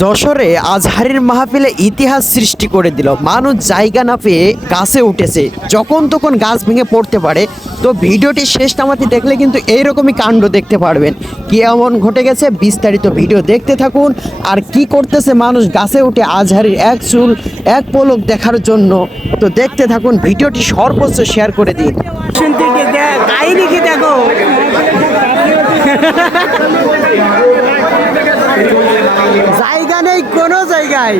যশোরে আজহারের মাহফিলে ইতিহাস সৃষ্টি করে দিল। মানুষ জায়গা না পেয়ে গাছে উঠেছে, যখন তখন গাছ ভেঙে পড়তে পারে। তো ভিডিওটি শেষ নামাতে দেখলে কিন্তু এইরকমই কাণ্ড দেখতে পারবেন। কি এমন ঘটে গেছে বিস্তারিত ভিডিও দেখতে থাকুন। আর কি করতেছে মানুষ গাছে উঠে আজহারের এক চুল এক পলক দেখার জন্য, তো দেখতে থাকুন, ভিডিওটি সর্বোচ্চ শেয়ার করে দিন। কাহিনী কি দেখো, জায়গা নেই কোনো জায়গায়।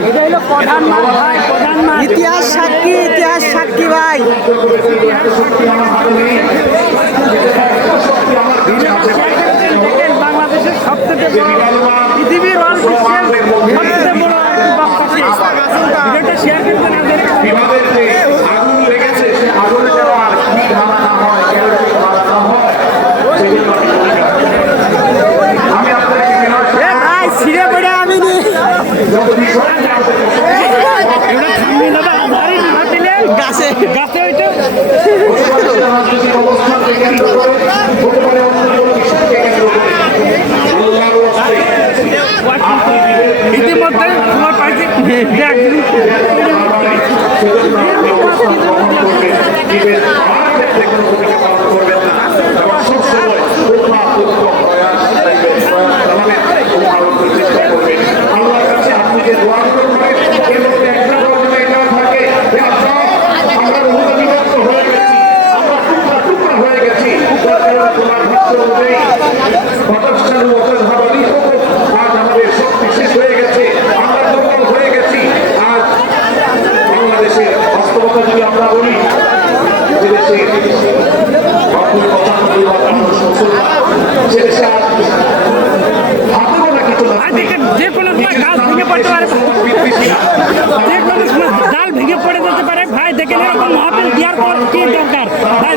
ইতিহাস সাক্ষী, ইতিহাস সাক্ষী ভাই। বাংলাদেশের সবথেকে পৃথিবীর সবথেকে বড় ভিডিওটা শেয়ার করতে না আগুন লেগেছে, আগুনে দেওয়ার গাছে গাছে ওইটা ইতিমধ্যে তোমার পাইছে যে কোনো গাছ ভেঙে পড়তে পারে, যে কোনো ডাল ভেঙে পড়ে যেতে পারে ভাই। দেখেন এরকম মহাপিল দেওয়ার পর কি দরকার ভাই।